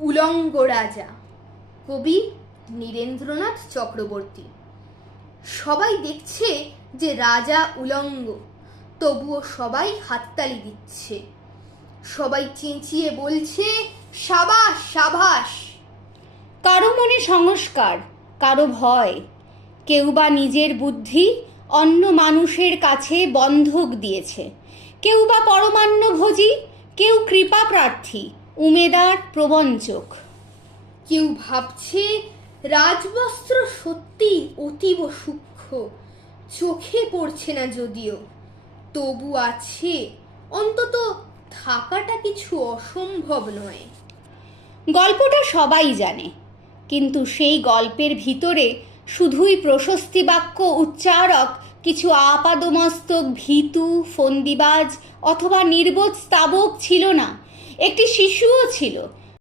উলঙ্গ রাজা, কবি নীরেন্দ্রনাথ চক্রবর্তী। সবাই দেখছে যে রাজা উলঙ্গ, তবুও সবাই হাততালি দিচ্ছে। সবাই চেঁচিয়ে বলছে, সাবাস সাবাস। কারো মনে সংস্কার, কারো ভয়, কেউ বা নিজের বুদ্ধি অন্য মানুষের কাছে বন্ধক দিয়েছে, কেউ বা পরমান্নভোজী, কেউ কৃপা প্রার্থী, উমেদার প্রবঞ্চক। কেউ ভাবছে রাজবস্ত্র সত্যি অতীব সূক্ষ্ম, চোখে পড়ছে না যদিও, তবু আছে, অন্তত থাকাটা কিছু অসম্ভব নয়। গল্পটা সবাই জানে, কিন্তু সেই গল্পের ভিতরে শুধুই প্রশস্তি বাক্য উচ্চারক কিছু আপাদমস্তক ভীতু, ফন্দিবাজ অথবা নির্বোধ স্তাবক ছিল না। একটি শিশুও ছিল,